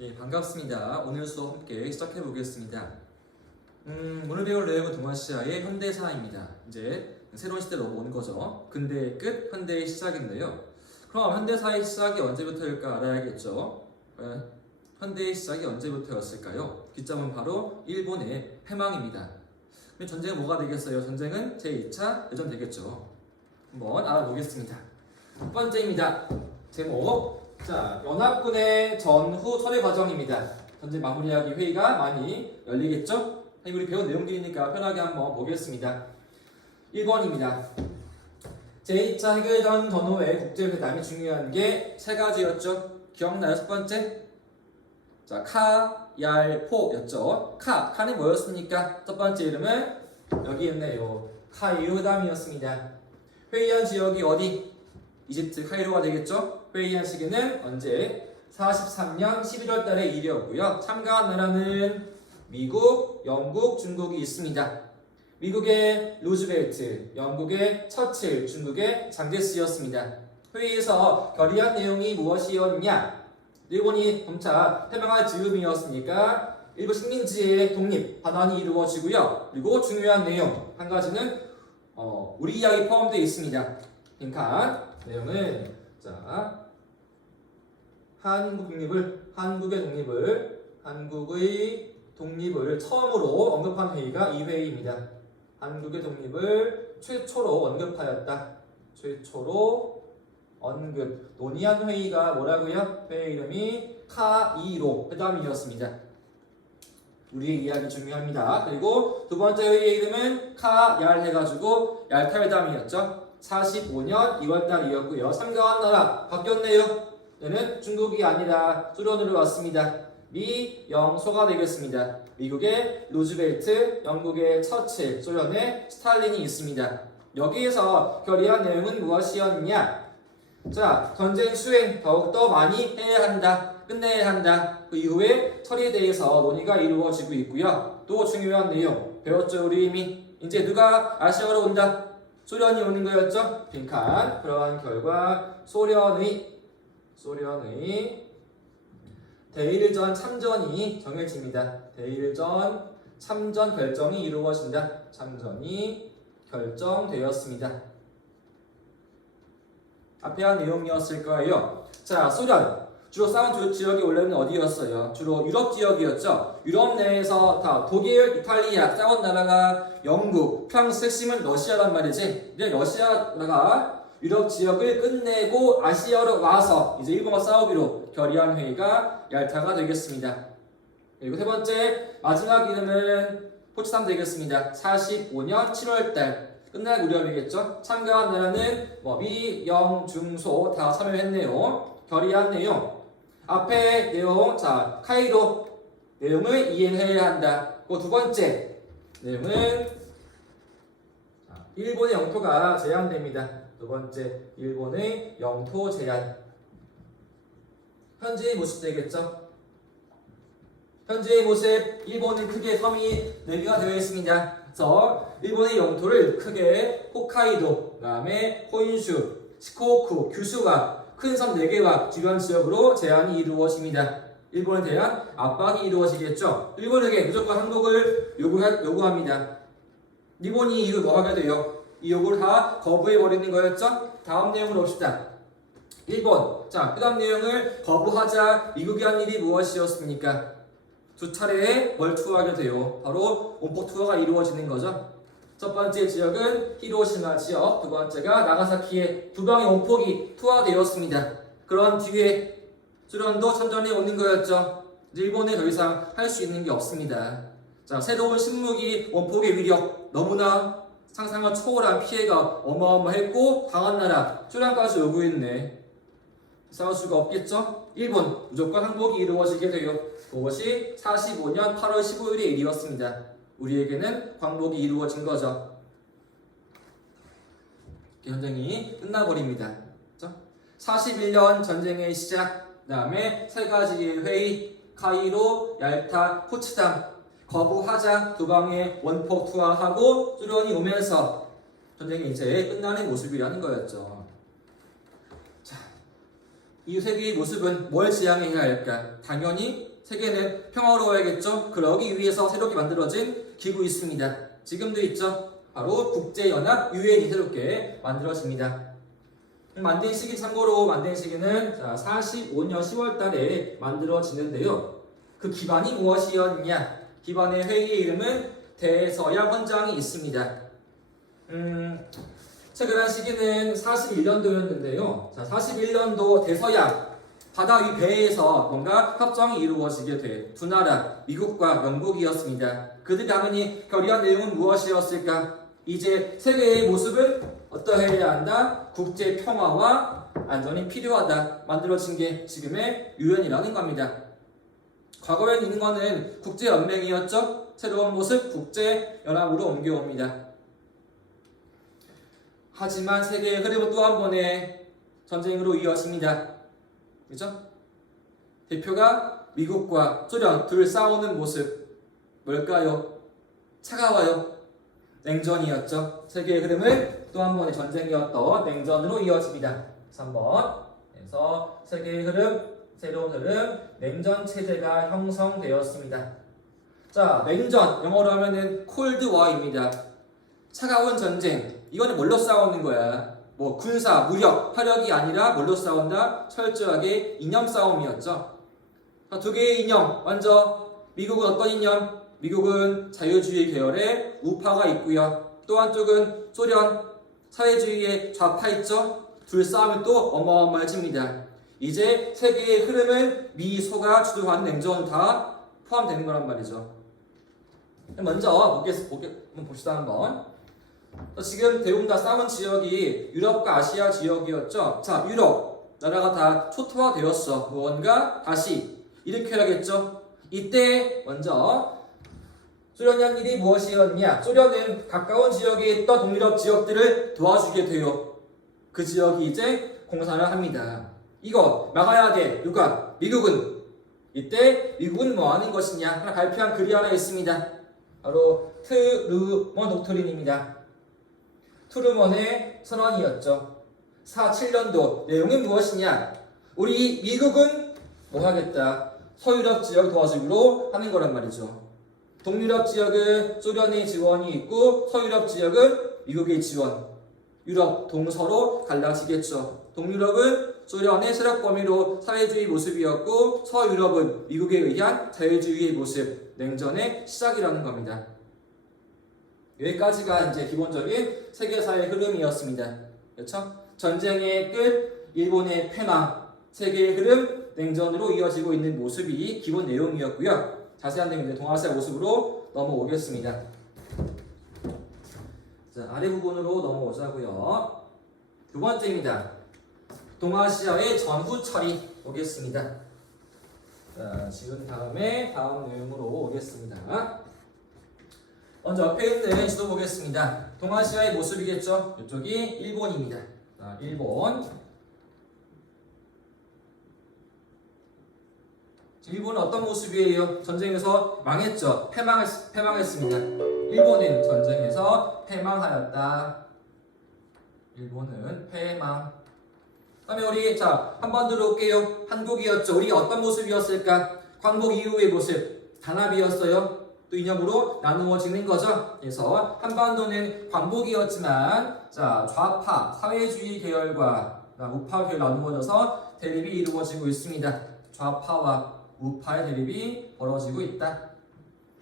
네, 반갑습니다. 오늘 수업 함께 시작해 보겠습니다. 오늘 배울 내용은 동아시아의 현대사입니다. 이제 새로운 시대로 온 거죠. 근대의 끝, 현대의 시작인데요. 그럼 현대사의 시작이 언제부터일까 알아야겠죠. 현대의 시작이 언제부터였을까요? 기점은 바로 일본의 패망입니다. 그럼 전쟁은 뭐가 되겠어요? 전쟁은 제2차 대전 되겠죠. 한번 알아보겠습니다. 첫 번째입니다. 제목. 자, 연합군의 전후 철회 과정입니다. 전쟁 마무리하기 회의가 많이 열리겠죠? 우리 배운 내용들이니까 편하게 한번 보겠습니다. 1번입니다. 제2차 해결전 전후의 국제회담이 중요한 게 세 가지였죠. 기억나요? 첫 번째? 자, 카, 얄, 포였죠. 카는 뭐였습니까? 첫 번째 이름은 여기 있네요. 카이로 회담이었습니다. 회의한 지역이 어디? 이집트 카이로가 되겠죠? 회의한 시기는 언제? 43년 11월 달에 일이었고요. 참가한 나라는 미국, 영국, 중국이 있습니다. 미국의 루즈벨트, 영국의 처칠, 중국의 장제스였습니다. 회의에서 결의한 내용이 무엇이었냐? 일본이 점차 패망할 즈음이었으니까 일부 식민지의 독립, 반환이 이루어지고요. 그리고 중요한 내용, 한 가지는 우리 이야기 포함되어 있습니다. 빈칸 내용은 자, 한국의 독립을 처음으로 언급한 회의가 이 회의입니다. 한국의 독립을 최초로 언급하였다. 최초로 언급, 논의한 회의가 뭐라고요? 회의 이름이 카이로 회담이었습니다. 우리의 이야기 중요합니다. 그리고 두 번째 회의의 이름은 카얄 해가지고 얄타 회담이었죠. 45년 2월달이었고요. 참가한 나라 바뀌었네요. 얘는 중국이 아니라 소련으로 왔습니다. 미, 영, 소가 되겠습니다. 미국의 루즈벨트, 영국의 처칠, 소련의 스탈린이 있습니다. 여기에서 결의한 내용은 무엇이었냐? 자, 전쟁 수행 더욱더 많이 해야 한다. 끝내야 한다. 그 이후에 처리에 대해서 논의가 이루어지고 있고요. 또 중요한 내용 배웠죠 우리 이미. 이제 누가 아시아로 온다? 소련이 오는 거였죠? 빈칸. 그러한 결과 소련의 대일전 참전이 정해집니다. 대일전 참전 결정이 이루어진다. 참전이 결정되었습니다. 앞에 한 내용이었을 거예요. 자, 소련. 주로 싸운 지역이 원래는 어디였어요? 주로 유럽 지역이었죠. 유럽 내에서 다 독일, 이탈리아 싸운 나라가 영국, 프랑스, 핵심은 러시아란 말이지. 이제 러시아가 유럽 지역을 끝내고 아시아로 와서 이제 일본과 싸우기로 결의한 회의가 얄타가 되겠습니다. 그리고 세 번째 마지막 이름은 포츠담 되겠습니다. 45년 7월달 끝날 무렵이겠죠. 참가한 나라는 미, 영, 중, 소 다 참여했네요. 결의한 내용 앞에 내용, 자, 카이로 내용을 이행해야 한다. 그 두 번째 내용은 일본의 영토가 제한됩니다. 두 번째, 일본의 영토 제한. 현재의 모습 되겠죠? 현재의 모습, 일본은 크게 섬이 4개가 되어 있습니다. 그래서 일본의 영토를 크게 홋카이도, 그 다음에 혼슈, 시코쿠, 규슈가 큰 섬 4개와 주변 지역으로 제한이 이루어집니다. 일본에 대한 압박이 이루어지겠죠. 일본에게 무조건 항복을 요구합니다. 일본이 이후 뭐 하게 돼요? 이 요구를 다 거부해버리는 거였죠. 다음 내용으로 봅시다. 일본. 자, 그 다음 내용을 거부하자 미국이 한 일이 무엇이었습니까? 두 차례에 뭘 투어하게 돼요? 바로 원폭 투어가 이루어지는 거죠. 첫 번째 지역은 히로시마 지역, 두 번째가 나가사키에 두 방의 원폭이 투하되었습니다. 그런 뒤에 소련도 참전해 오는 거였죠. 일본에 더 이상 할 수 있는 게 없습니다. 자, 새로운 신무기 원폭의 위력 너무나 상상을 초월한 피해가 어마어마했고 강한 나라 소련까지 요구했네. 싸울 수가 없겠죠? 일본 무조건 항복이 이루어지게 돼요. 그것이 45년 8월 15일의 일이었습니다. 우리에게는 광복이 이루어진 거죠. 전쟁이 끝나버립니다. 41년 전쟁의 시작, 그 다음에 세 가지의 회의, 카이로, 얄타, 포츠담, 거부하자, 두 방의 원폭 투하하고 소련이 오면서 전쟁이 이제 끝나는 모습이라는 거였죠. 자, 이 세 개의 모습은 뭘 지향해야 할까? 당연히 세계는 평화로워야겠죠. 그러기 위해서 새롭게 만들어진 기구 있습니다. 지금도 있죠. 바로 국제연합 유엔이 새롭게 만들어집니다. 만든 시기 참고로 만든 시기는 45년 10월 달에 만들어지는데요. 그 기반이 무엇이었냐? 기반의 회의의 이름은 대서양 헌장이 있습니다. 최근한 시기는 41년도였는데요. 41년도 대서양 바다 위 배에서 뭔가 협정이 이루어지게 돼 두 나라 미국과 영국이었습니다. 그들이 당연히 결의한 내용은 무엇이었을까? 이제 세계의 모습은 어떠해야 한다? 국제 평화와 안전이 필요하다. 만들어진 게 지금의 유엔이라는 겁니다. 과거에 있는 거는 국제연맹이었죠. 새로운 모습 국제연합으로 옮겨옵니다. 하지만 세계의 흐름은 또 한 번의 전쟁으로 이어집니다. 그죠? 대표가 미국과 소련 둘 싸우는 모습 뭘까요? 차가워요. 냉전이었죠. 세계의 흐름은 또 한 번의 전쟁이었던 냉전으로 이어집니다. 3번. 그래서 세계의 흐름, 새로운 흐름, 냉전 체제가 형성되었습니다. 자, 냉전 영어로 하면은 콜드 워입니다. 차가운 전쟁. 이거는 뭘로 싸우는 거야? 뭐 군사, 무력, 화력이 아니라 뭘로 싸운다? 철저하게 이념 싸움이었죠. 두 개의 이념. 먼저 미국은 어떤 이념? 미국은 자유주의 계열의 우파가 있고요. 또 한쪽은 소련, 사회주의의 좌파 있죠. 둘 싸움이 또 어마어마해집니다. 이제 세계의 흐름은 미소가 주도하는 냉전 다 포함되는 거란 말이죠. 먼저 봅시다 한번. 지금 대부분 다 싸운 지역이 유럽과 아시아 지역이었죠. 자, 유럽 나라가 다 초토화되었어. 무언가 다시 일으켜야겠죠. 이때 먼저 소련이 한 일이 무엇이었냐? 소련은 가까운 지역에 있던 동유럽 지역들을 도와주게 돼요. 그 지역이 이제 공산을 합니다. 이거 막아야 돼. 누가? 미국은. 이때 미국은 뭐 하는 것이냐? 하나 발표한 글이 하나 있습니다. 바로 트루먼 독트린입니다. 트루먼의 선언이었죠. 47년도 내용은 무엇이냐? 우리 미국은 뭐 하겠다? 서유럽 지역 도와주기로 하는 거란 말이죠. 동유럽 지역은 소련의 지원이 있고 서유럽 지역은 미국의 지원. 유럽 동서로 갈라지겠죠. 동유럽은 소련의 세력 범위로 사회주의 모습이었고 서유럽은 미국에 의한 자유주의의 모습, 냉전의 시작이라는 겁니다. 여기까지가 이제 기본적인 세계사의 흐름이었습니다. 그렇죠? 전쟁의 끝, 일본의 패망, 세계의 흐름, 냉전으로 이어지고 있는 모습이 기본 내용이었고요. 자세한 내용은 동아시아 모습으로 넘어오겠습니다. 자, 아래 부분으로 넘어오자고요. 두 번째입니다. 동아시아의 전후 처리 오겠습니다. 자, 지금 다음에 다음 내용으로 오겠습니다. 먼저 앞에 있는 지도 보겠습니다. 동아시아의 모습이겠죠. 이쪽이 일본입니다. 자, 일본. 일본은 어떤 모습이에요? 전쟁에서 망했죠. 패망했습니다. 일본은 전쟁에서 패망하였다. 일본은 패망. 그다음에 우리 한번 들어올게요. 한국이었죠. 우리 어떤 모습이었을까? 광복 이후의 모습. 단합이었어요. 또 이념으로 나누어지는 거죠. 그래서 한반도는 광복이었지만 좌파 사회주의 계열과 우파 계열 나누어져서 대립이 이루어지고 있습니다. 좌파와 우파의 대립이 벌어지고 있다.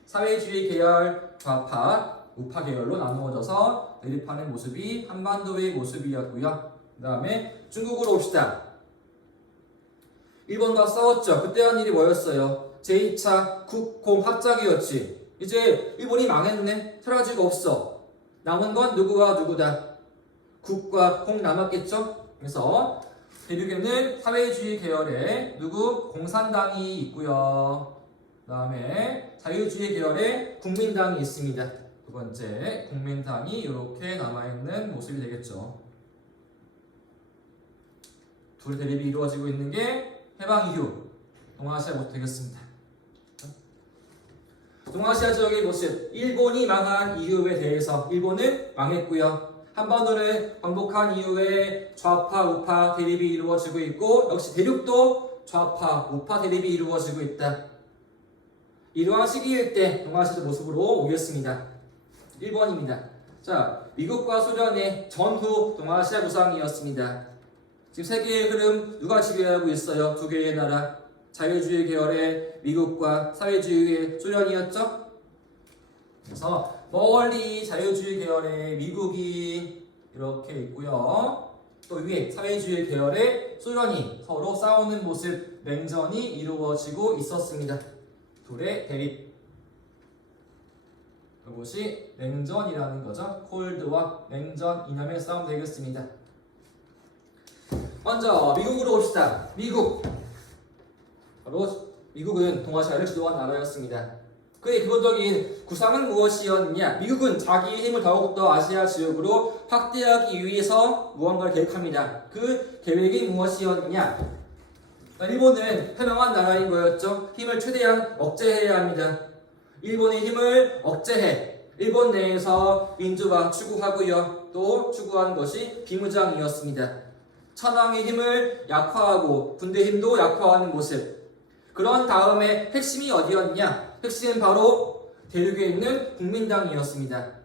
사회주의 계열, 좌파, 우파 계열로 나누어져서 대립하는 모습이 한반도의 모습이었고요. 그 다음에 중국으로 옵시다. 일본과 싸웠죠. 그때 한 일이 뭐였어요? 제2차 국공합작이었지. 이제 일본이 망했네. 사라지고 없어. 남은 건 누구와 누구다? 국과 공 남았겠죠? 그래서 대륙에는 사회주의 계열의 누구? 공산당이 있고요. 그 다음에 자유주의 계열의 국민당이 있습니다. 두 번째 국민당이 이렇게 남아있는 모습이 되겠죠. 둘 대립이 이루어지고 있는 게 해방 이후 동아시아 모습 되겠습니다. 동아시아 지역의 모습, 일본이 망한 이유에 대해서 일본은 망했고요. 한반도는 광복한 이후에 좌파, 우파 대립이 이루어지고 있고 역시 대륙도 좌파, 우파 대립이 이루어지고 있다. 이러한 시기일 때 동아시아 모습으로 오겠습니다. 1번입니다. 자, 미국과 소련의 전후 동아시아 구상이었습니다. 지금 세계의 흐름 누가 지배하고 있어요? 두 개의 나라. 자유주의 계열의 미국과 사회주의의 소련이었죠? 그래서 멀리 자유주의 계열의 미국이 이렇게 있고요. 또 위에 사회주의 계열의 소련이 서로 싸우는 모습, 냉전이 이루어지고 있었습니다. 둘의 대립. 이것이 냉전이라는 거죠. 콜드와 냉전 이남의 싸움 되겠습니다. 먼저 미국으로 봅시다. 미국. 바로 미국은 동아시아를 주도한 나라였습니다. 그의 기본적인 구상은 무엇이었느냐? 미국은 자기의 힘을 더욱더 아시아 지역으로 확대하기 위해서 무언가를 계획합니다. 그 계획이 무엇이었느냐? 일본은 현명한 나라인 거였죠. 힘을 최대한 억제해야 합니다. 일본의 힘을 억제해 일본 내에서 민주화 추구하고요. 또 추구하는 것이 비무장이었습니다. 천황의 힘을 약화하고 군대 힘도 약화하는 모습. 그런 다음에 핵심이 어디였냐? 핵심은 바로 대륙에 있는 국민당이었습니다.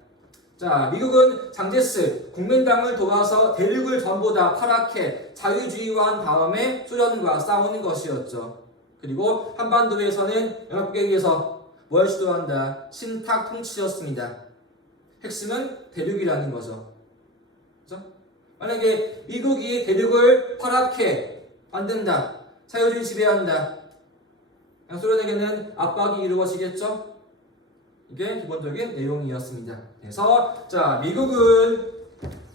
자, 미국은 장제스 국민당을 도와서 대륙을 전부 다 파랗게 자유주의화한 다음에 소련과 싸우는 것이었죠. 그리고 한반도에서는 연합국에서 뭘 주도한다? 신탁 통치였습니다. 핵심은 대륙이라는 거죠. 그렇죠? 만약에 미국이 대륙을 파랗게 만든다, 자유주의 지배한다, 소련에게는 압박이 이루어지겠죠? 이게 기본적인 내용이었습니다. 그래서 자, 미국은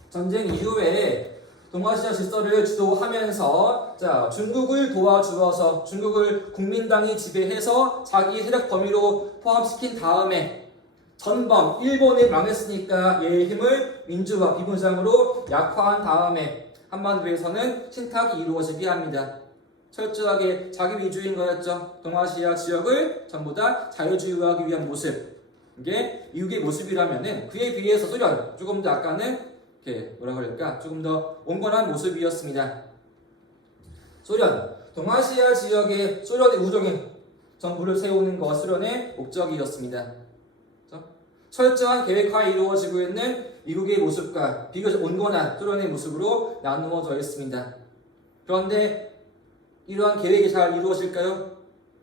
전쟁 이후에 동아시아 질서를 주도하면서 자, 중국을 도와주어서 중국을 국민당이 지배해서 자기 세력 범위로 포함시킨 다음에 전범 일본이 망했으니까 얘의 힘을 민주화 비무장으로 약화한 다음에 한반도에서는 신탁이 이루어지게 합니다. 철저하게 자기 위주인 거였죠. 동아시아 지역을 전부 다 자유주의화하기 위한 모습. 이게 미국의 모습이라면은 그에 비해서 소련 조금 더 아까는 이렇게 뭐라 그럴까? 조금 더 온건한 모습이었습니다. 소련 동아시아 지역에 소련의 우정의 정부를 세우는 것 소련의 목적이었습니다. 그렇죠? 철저한 계획하에 이루어지고 있는 미국의 모습과 비교적 온건한 소련의 모습으로 나누어져 있습니다. 그런데 이러한 계획이 잘 이루어질까요?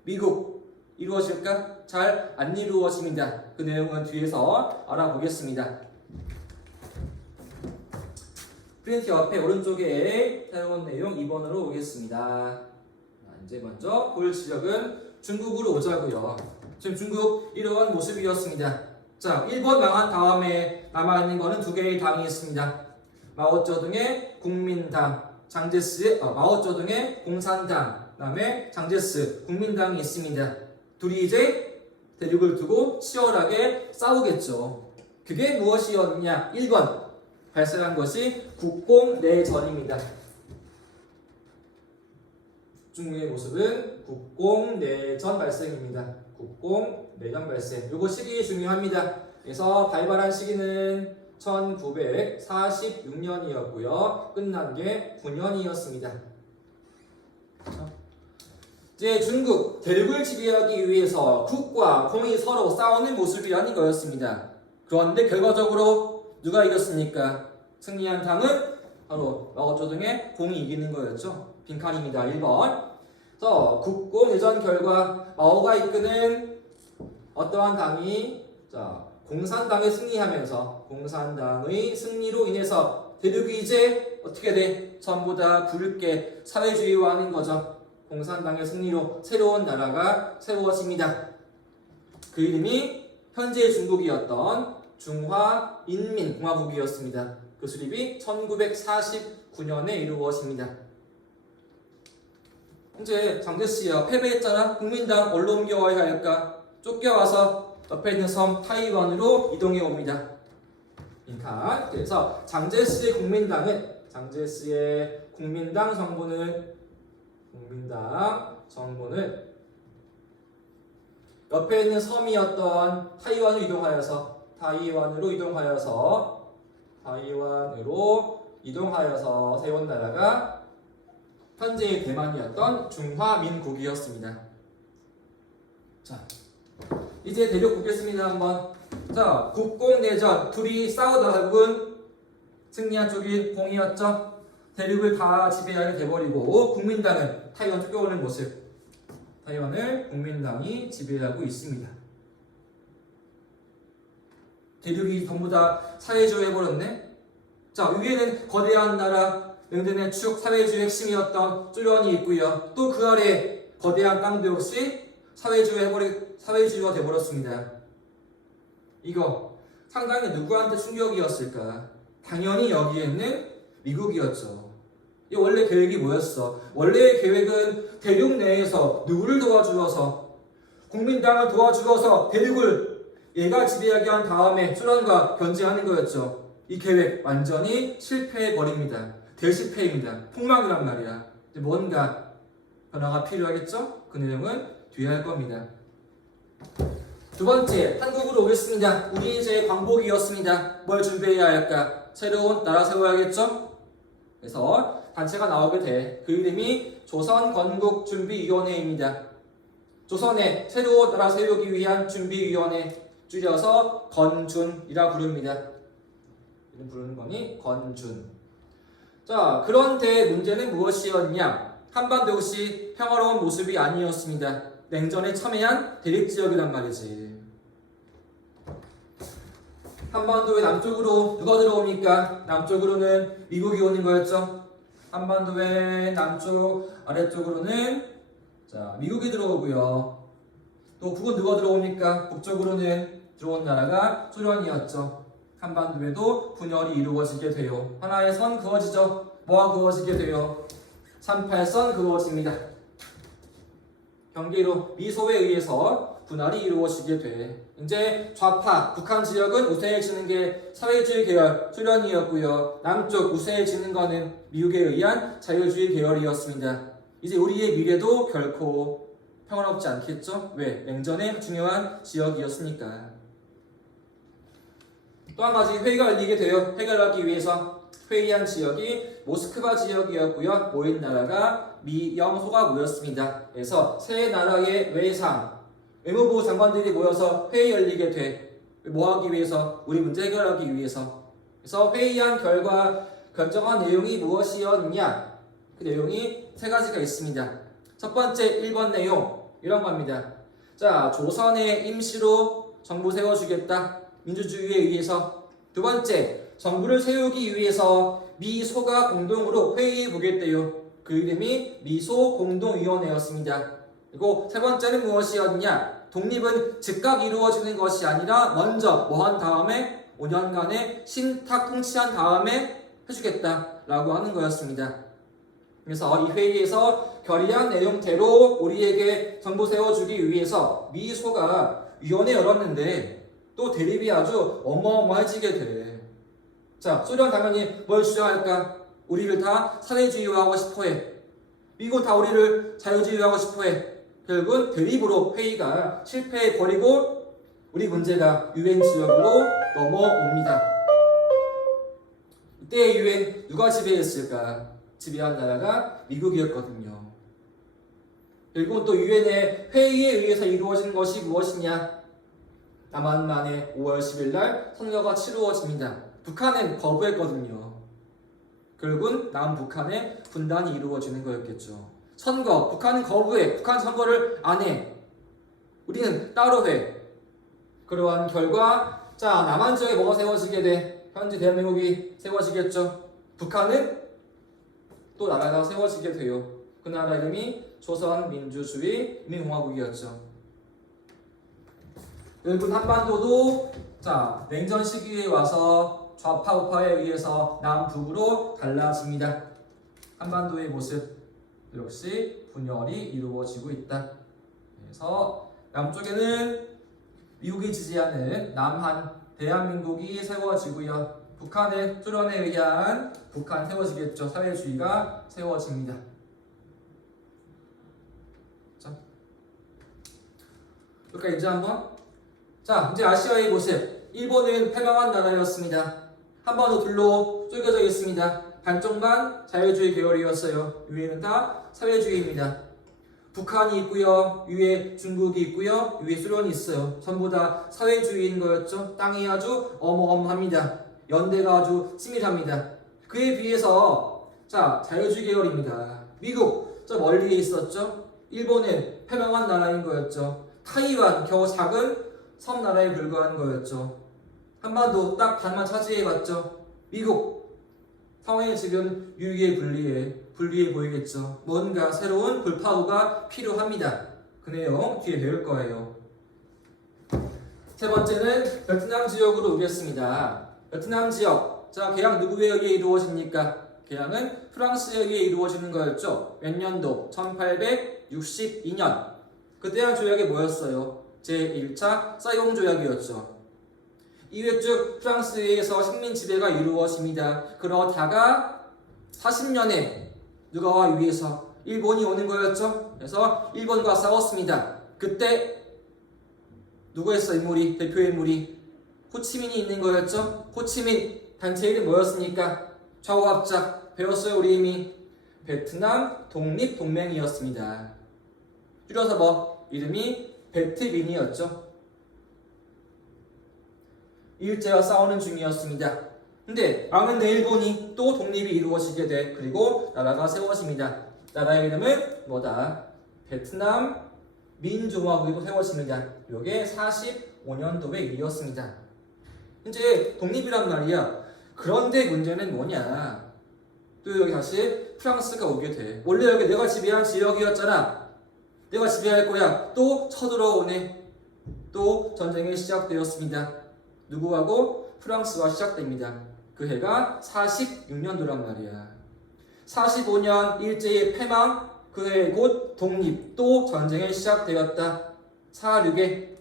미국 이루어질까? 잘 안 이루어집니다. 그 내용은 뒤에서 알아보겠습니다. 프린트 옆에 오른쪽에 새로운 내용 2번으로 오겠습니다. 이제 먼저 볼 지역은 중국으로 오자고요. 지금 중국 이러한 모습이었습니다. 자, 일본 망한 다음에 남아있는 거는 두 개의 당이 있습니다. 마오쩌둥의 국민당, 장제스의 마오쩌둥의 공산당, 그다음에 장제스 국민당이 있습니다. 둘이 이제 대륙을 두고 치열하게 싸우겠죠. 그게 무엇이었느냐? 1번 발생한 것이 국공내전입니다. 중국의 모습은 국공내전 발생입니다. 국공내전 발생. 요거 시기 중요합니다. 그래서 발발한 시기는 1946년이었고요. 끝난 게 9년이었습니다. 이제 중국 대륙을 지배하기 위해서 국과 공이 서로 싸우는 모습이라는 거였습니다. 그런데 결과적으로 누가 이겼습니까? 승리한 당은 바로 마오쩌둥의 공이 이기는 거였죠. 빈칸입니다. 1번. 그래서 국공내전 결과 마오가 이끄는 어떠한 당이 공산당이 승리하면서 공산당의 승리로 인해서 대륙이 이제 어떻게 돼? 전부 다 붉게 사회주의화하는 거죠. 공산당의 승리로 새로운 나라가 세워집니다. 그 이름이 현재 중국이었던 중화인민공화국이었습니다. 그 수립이 1949년에 이루어집니다. 이제 장제스야 패배했잖아. 국민당 어디로 옮겨와야 할까? 쫓겨와서 옆에 있는 섬 타이완으로 이동해 옵니다. 그러니까 그래서 장제스의 국민당 정부는 옆에 있는 섬이었던 타이완으로 이동하여서 세운 나라가 현재의 대만이었던 중화민국이었습니다. 자, 이제 대륙 보겠습니다. 한번. 자, 국공내전 둘이 싸우다 결국은 승리한 쪽이 공이었죠. 대륙을 다 지배하게 돼버리고 국민당은 타이완 쫓겨오는 모습. 타이완을 국민당이 지배하고 있습니다. 대륙이 전부 다 사회주의 해버렸네. 자, 위에는 거대한 나라 명든의 축 사회주의 핵심이었던 소련이 있고요. 또 그 아래 거대한 땅도 역시 사회주의가 돼버렸습니다. 이거 상당히 누구한테 충격이었을까? 당연히 여기에는 미국이었죠. 이 원래 계획이 뭐였어? 원래의 계획은 대륙 내에서 누구를 도와주어서 국민당을 도와주어서 대륙을 얘가 지배하게 한 다음에 소련과 견제하는 거였죠. 이 계획 완전히 실패해버립니다. 대실패입니다. 폭망이란 말이야. 이제 뭔가 변화가 필요하겠죠? 그 내용은 뒤에 할 겁니다. 두 번째, 한국으로 오겠습니다. 우리 이제 광복이었습니다. 뭘 준비해야 할까? 새로운 나라 세워야겠죠? 그래서 단체가 나오게 돼. 그 이름이 조선건국준비위원회입니다. 조선의 새로운 나라 세우기 위한 준비위원회, 줄여서 건준이라 부릅니다. 이름 부르는 거니 건준. 자, 그런데 문제는 무엇이었냐? 한반도 역시 평화로운 모습이 아니었습니다. 냉전에 참여한 대립지역이란 말이지. 한반도의 남쪽으로 누가 들어옵니까? 남쪽으로는 미국이 오는 거였죠. 한반도의 남쪽 아래쪽으로는 자 미국이 들어오고요. 또 북은 누가 들어옵니까? 북쪽으로는 들어온 나라가 소련이었죠. 한반도에도 분열이 이루어지게 돼요. 하나의 선 그어지죠. 뭐가 그어지게 돼요? 38선 그어집니다. 경계로 미소에 의해서 분할이 이루어지게 돼. 이제 좌파 북한 지역은 우세해지는 게 사회주의 계열 소련이었고요. 남쪽 우세해지는 거는 미국에 의한 자유주의 계열이었습니다. 이제 우리의 미래도 결코 평화롭지 않겠죠? 왜? 냉전의 중요한 지역이었으니까. 또 한 가지 회의가 열리게 돼요. 해결하기 위해서 회의한 지역이 모스크바 지역이었고요. 모인 나라가 미영소가 모였습니다. 그래서 세 나라의 외무부 장관들이 모여서 회의 열리게 돼. 뭐 하기 위해서? 우리 문제 해결하기 위해서. 그래서 회의한 결과 결정한 내용이 무엇이었냐? 그 내용이 세 가지가 있습니다. 첫 번째 1번 내용 이런 겁니다. 자, 조선에 임시로 정부 세워주겠다. 민주주의에 의해서. 두 번째, 정부를 세우기 위해서 미소가 공동으로 회의해 보겠대요. 그 이름이 미소공동위원회였습니다. 그리고 세 번째는 무엇이었냐? 독립은 즉각 이루어지는 것이 아니라 먼저 뭐 한 다음에 5년간의 신탁 통치한 다음에 해주겠다라고 하는 거였습니다. 그래서 이 회의에서 결의한 내용대로 우리에게 정부 세워주기 위해서 미소가 위원회 열었는데 또 대립이 아주 어마어마해지게 돼. 자, 소련 당연히 뭘 주장할까? 우리를 다 사회주의화하고 싶어해. 미국은 다 우리를 자유주의화하고 싶어해. 결국은 대립으로 회의가 실패해버리고 우리 문제가 유엔 지역으로 넘어옵니다. 이때의 유엔 누가 지배했을까? 지배한 나라가 미국이었거든요. 결국은 또 유엔의 회의에 의해서 이루어진 것이 무엇이냐? 남한 만에 5월 10일 날 선거가 치루어집니다. 북한은 거부했거든요. 결국은 남북한의 분단이 이루어지는 거였겠죠. 선거, 북한은 거부해. 북한 선거를 안 해. 우리는 따로 해. 그러한 결과, 자, 남한 지역에 뭐가 세워지게 돼? 현재 대한민국이 세워지겠죠. 북한은 또 나라가 세워지게 돼요. 그 나라 이름이 조선민주주의인민공화국이었죠. 결국 한반도도 자 냉전 시기에 와서 좌파 우파에 의해서 남북으로 갈라집니다. 한반도의 모습 역시 분열이 이루어지고 있다. 그래서 남쪽에는 미국이 지지하는 남한 대한민국이 세워지고요. 북한은 소련에 의한 북한 세워지겠죠. 사회주의가 세워집니다. 자, 그러니까 이제 한번 자, 이제 아시아의 모습. 일본은 패망한 나라였습니다. 한반도 둘로 쪼개져 있습니다. 반쪽만 자유주의 계열이었어요. 위에는 다 사회주의입니다. 북한이 있고요. 위에 중국이 있고요. 위에 소련이 있어요. 전부 다 사회주의인 거였죠. 땅이 아주 어마어마합니다. 연대가 아주 치밀합니다. 그에 비해서 자 자유주의 계열입니다. 미국 저 멀리에 있었죠. 일본은 패망한 나라인 거였죠. 타이완 겨우 작은 섬나라에 불과한 거였죠. 한반도 딱 반만 차지해봤죠. 미국 상황이 지금 유유에 불리해 보이겠죠. 뭔가 새로운 돌파구가 필요합니다. 그 내용 뒤에 배울 거예요. 세 번째는 베트남 지역으로 오겠습니다. 베트남 지역. 자, 개항 누구에 의해 이루어집니까? 개항은 프랑스에 의해 이루어지는 거였죠. 몇 년도? 1862년. 그때 한 조약이 뭐였어요? 제1차 사이공 조약이었죠. 이후 쭉 프랑스에 의해서 식민 지배가 이루어집니다. 그러다가 40년에 누가 와 위에서 일본이 오는 거였죠. 그래서 일본과 싸웠습니다. 그때 누구였어? 인물이 대표 인물이 호치민이 있는 거였죠. 호치민 단체 이름 뭐였습니까? 좌우합작 배웠어요 우리 이미. 베트남 독립동맹이었습니다. 줄여서 뭐 이름이 베트민이었죠. 일제와 싸우는 중이었습니다. 근데 망은 내 일본이 또 독립이 이루어지게 돼. 그리고 나라가 세워집니다. 나라의 이름은 뭐다? 베트남 민주공화국이 세워집니다. 이게 45년도의 일이었습니다. 이제 독립이란 말이야. 그런데 문제는 뭐냐? 또 여기 다시 프랑스가 오게 돼. 원래 여기 내가 지배한 지역이었잖아. 내가 지배할 거야. 또 쳐들어오네. 또 전쟁이 시작되었습니다. 누구하고? 프랑스와 시작됩니다. 그 해가 46년도란 말이야. 45년 일제의 패망, 그 해 곧 독립, 또 전쟁이 시작되었다. 4.6에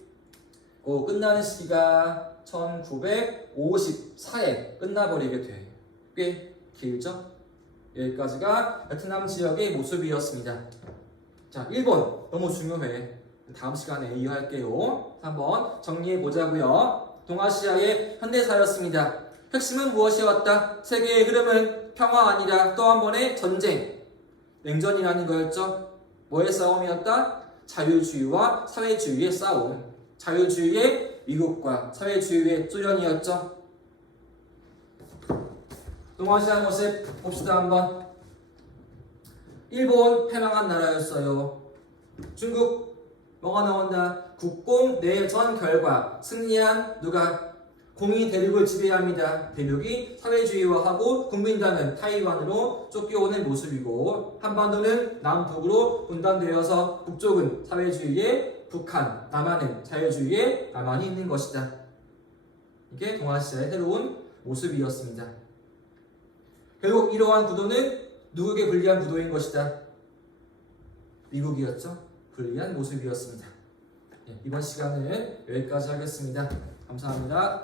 끝나는 시기가 1954에 끝나버리게 돼. 꽤 길죠? 여기까지가 베트남 지역의 모습이었습니다. 자, 일본 너무 중요해. 다음 시간에 이어할게요. 한번 정리해 보자고요. 동아시아의 현대사였습니다. 핵심은 무엇이었다? 세계의 흐름은 평화 아니라 또 한 번의 전쟁. 냉전이라는 거였죠. 뭐의 싸움이었다? 자유주의와 사회주의의 싸움. 자유주의의 미국과 사회주의의 소련이었죠. 동아시아 모습 봅시다 한번. 일본 패망한 나라였어요. 중국 뭐가 나온다? 국공 내전 결과 승리한 누가? 공이 대륙을 지배합니다. 대륙이 사회주의화하고 국민당은 타이완으로 쫓겨오는 모습이고 한반도는 남북으로 분단되어서 북쪽은 사회주의의 북한, 남한은 자유주의의 남한이 있는 것이다. 이게 동아시아의 새로운 모습이었습니다. 결국 이러한 구도는 누구에게 불리한 구도인 것이다? 미국이었죠. 불리한 모습이었습니다. 이번 시간은 여기까지 하겠습니다. 감사합니다.